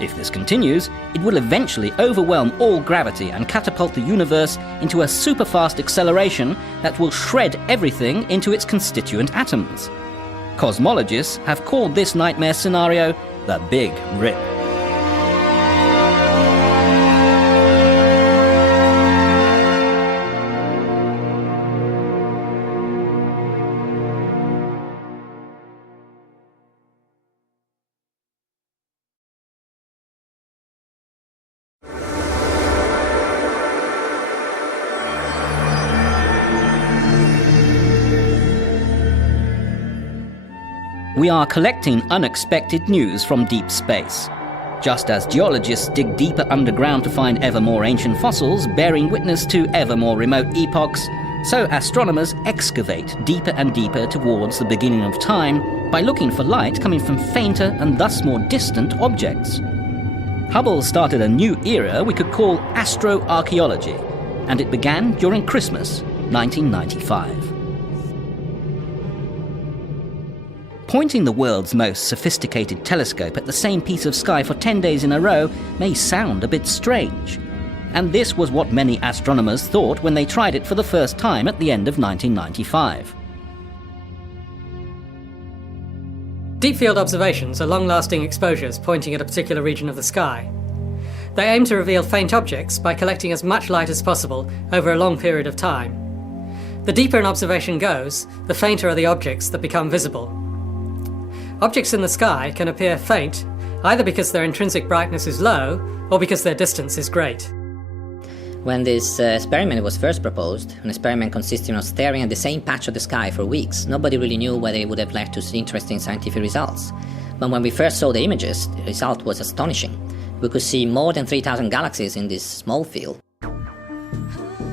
If this continues, it will eventually overwhelm all gravity and catapult the universe into a super-fast acceleration that will shred everything into its constituent atoms. Cosmologists have called this nightmare scenario the Big Rip. We are collecting unexpected news from deep space. Just as geologists dig deeper underground to find ever more ancient fossils, bearing witness to ever more remote epochs, so astronomers excavate deeper and deeper towards the beginning of time by looking for light coming from fainter and thus more distant objects. Hubble started a new era we could call astroarchaeology, and it began during Christmas, 1995. Pointing the world's most sophisticated telescope at the same piece of sky for 10 days in a row may sound a bit strange. And this was what many astronomers thought when they tried it for the first time at the end of 1995. Deep field observations are long-lasting exposures pointing at a particular region of the sky. They aim to reveal faint objects by collecting as much light as possible over a long period of time. The deeper an observation goes, the fainter are the objects that become visible. Objects in the sky can appear faint either because their intrinsic brightness is low or because their distance is great. When this experiment was first proposed, an experiment consisting of staring at the same patch of the sky for weeks, nobody really knew whether it would have led to interesting scientific results. But when we first saw the images, the result was astonishing. We could see more than 3,000 galaxies in this small field.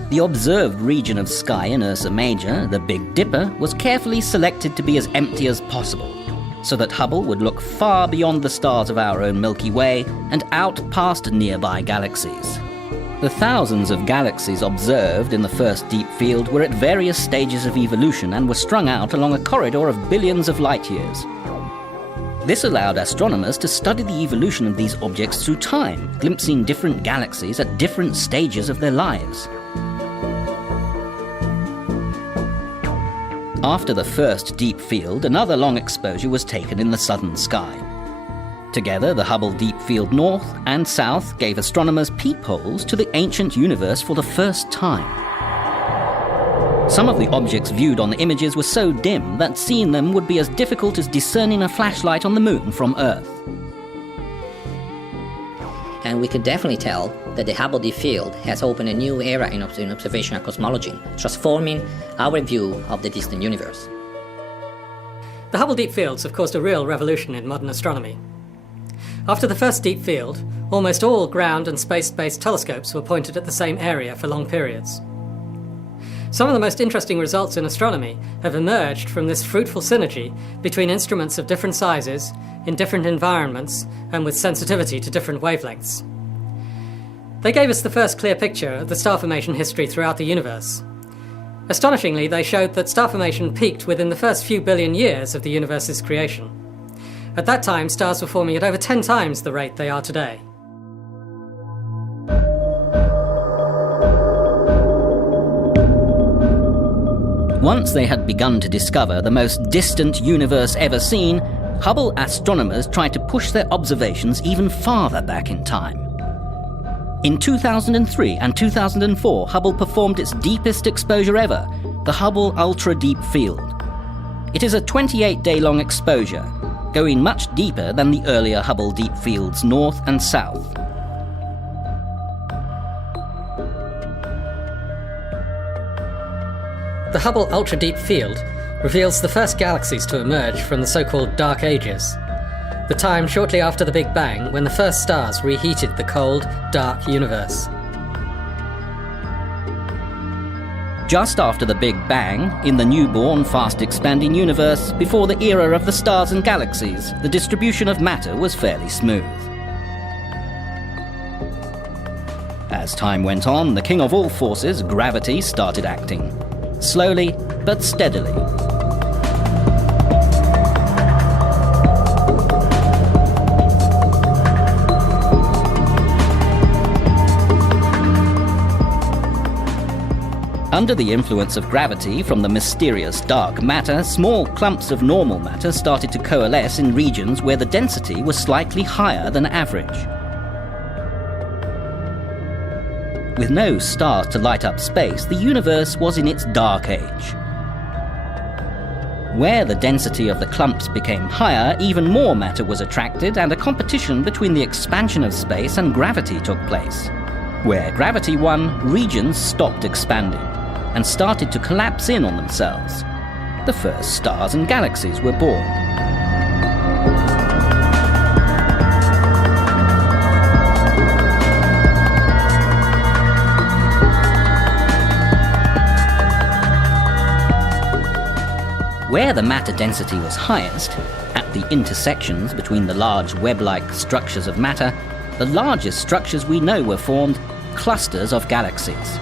The observed region of sky in Ursa Major, the Big Dipper, was carefully selected to be as empty as possible, so that Hubble would look far beyond the stars of our own Milky Way and out past nearby galaxies. The thousands of galaxies observed in the first deep field were at various stages of evolution and were strung out along a corridor of billions of light years. This allowed astronomers to study the evolution of these objects through time, glimpsing different galaxies at different stages of their lives. After the first deep field, another long exposure was taken in the southern sky. Together, the Hubble Deep Field North and South gave astronomers peepholes to the ancient universe for the first time. Some of the objects viewed on the images were so dim that seeing them would be as difficult as discerning a flashlight on the moon from Earth. and we could definitely tell that the Hubble Deep Field has opened a new era in observational cosmology, transforming our view of the distant universe. The Hubble Deep Fields have caused a real revolution in modern astronomy. After the first deep field, almost all ground and space-based telescopes were pointed at the same area for long periods. Some of the most interesting results in astronomy have emerged from this fruitful synergy between instruments of different sizes, in different environments, and with sensitivity to different wavelengths. They gave us the first clear picture of the star formation history throughout the universe. Astonishingly, they showed that star formation peaked within the first few billion years of the universe's creation. At that time, stars were forming at over 10 times the rate they are today. Once they had begun to discover the most distant universe ever seen, Hubble astronomers tried to push their observations even farther back in time. In 2003 and 2004, Hubble performed its deepest exposure ever, the Hubble Ultra Deep Field. It is a 28-day-long exposure, going much deeper than the earlier Hubble Deep Fields north and south. The Hubble Ultra Deep Field reveals the first galaxies to emerge from the so-called Dark Ages, the time shortly after the Big Bang when the first stars reheated the cold, dark universe. Just after the Big Bang, in the newborn, fast-expanding universe, before the era of the stars and galaxies, the distribution of matter was fairly smooth. As time went on, the king of all forces, gravity, started acting. Slowly, but steadily. Under the influence of gravity from the mysterious dark matter, small clumps of normal matter started to coalesce in regions where the density was slightly higher than average. With no stars to light up space, the universe was in its dark age. Where the density of the clumps became higher, even more matter was attracted, and a competition between the expansion of space and gravity took place. Where gravity won, regions stopped expanding and started to collapse in on themselves. The first stars and galaxies were born. Where the matter density was highest, at the intersections between the large web-like structures of matter, the largest structures we know were formed, clusters of galaxies.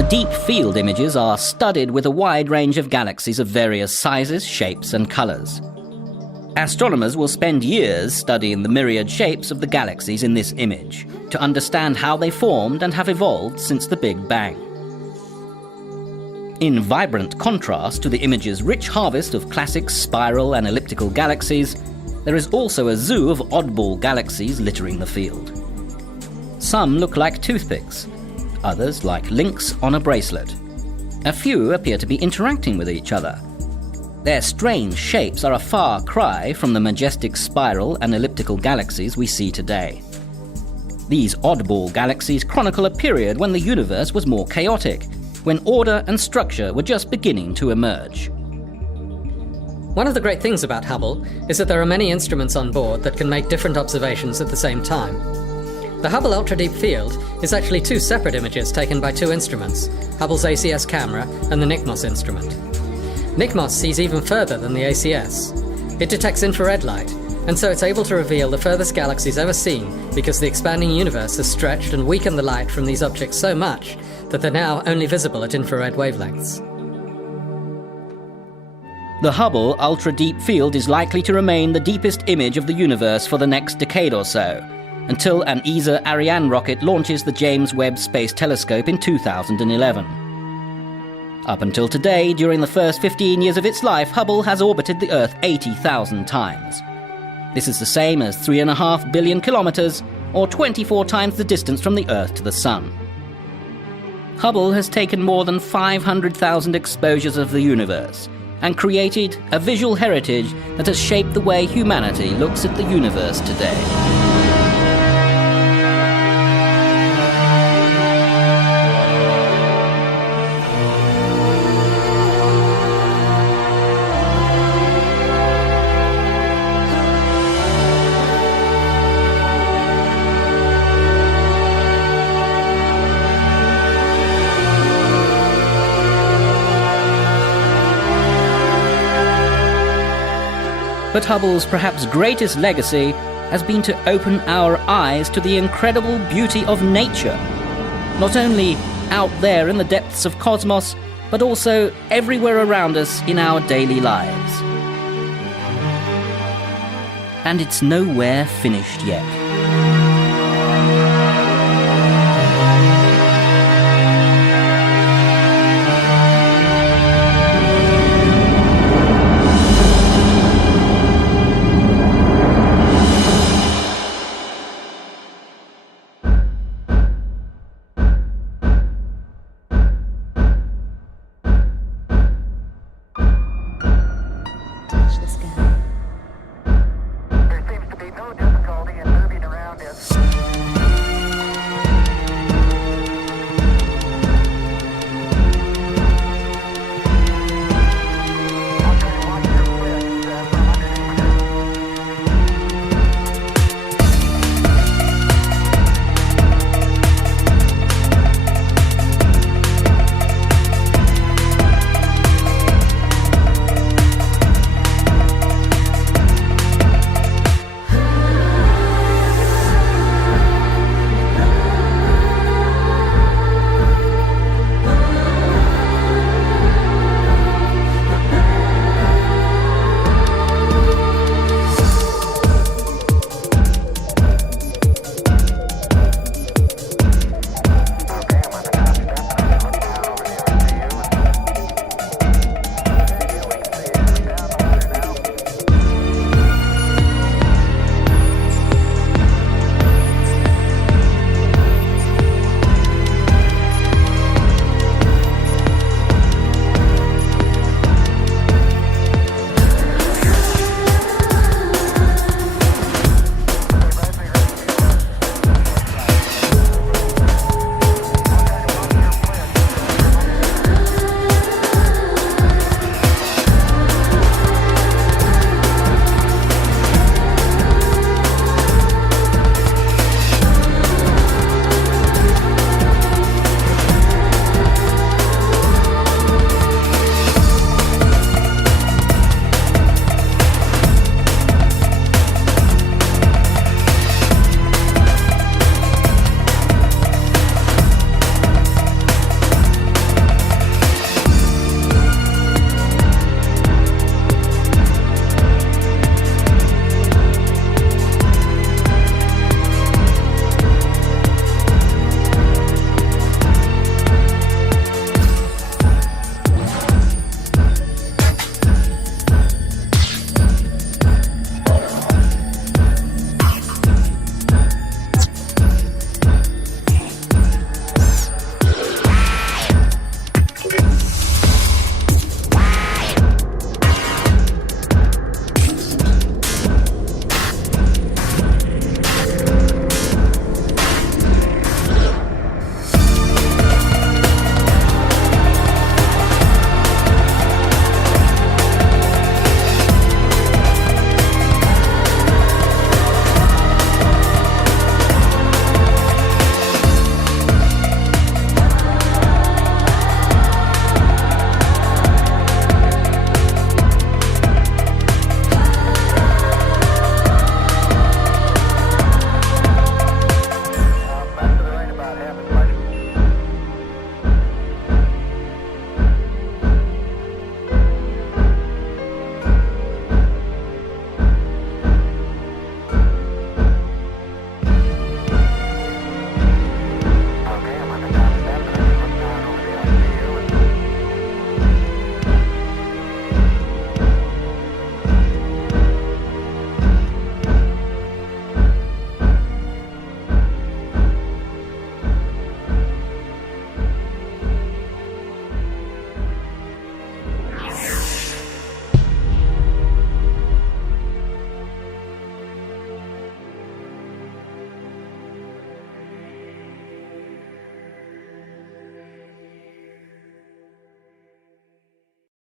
The deep field images are studded with a wide range of galaxies of various sizes, shapes, and colours. Astronomers will spend years studying the myriad shapes of the galaxies in this image to understand how they formed and have evolved since the Big Bang. In vibrant contrast to the image's rich harvest of classic spiral and elliptical galaxies, there is also a zoo of oddball galaxies littering the field. Some look like toothpicks, others like links on a bracelet. A few appear to be interacting with each other. Their strange shapes are a far cry from the majestic spiral and elliptical galaxies we see today. These oddball galaxies chronicle a period when the universe was more chaotic, when order and structure were just beginning to emerge. One of the great things about Hubble is that there are many instruments on board that can make different observations at the same time. The Hubble Ultra Deep Field is actually two separate images taken by two instruments, Hubble's ACS camera and the NICMOS instrument. NICMOS sees even further than the ACS. It detects infrared light, and so it's able to reveal the furthest galaxies ever seen because the expanding universe has stretched and weakened the light from these objects so much that they're now only visible at infrared wavelengths. The Hubble Ultra Deep Field is likely to remain the deepest image of the universe for the next decade or so, until an ESA Ariane rocket launches the James Webb Space Telescope in 2011. Up until today, during the first 15 years of its life, Hubble has orbited the Earth 80,000 times. This is the same as 3.5 billion kilometers, or 24 times the distance from the Earth to the Sun. Hubble has taken more than 500,000 exposures of the universe and created a visual heritage that has shaped the way humanity looks at the universe today. But Hubble's perhaps greatest legacy has been to open our eyes to the incredible beauty of nature, not only out there in the depths of cosmos, but also everywhere around us in our daily lives. And it's nowhere finished yet.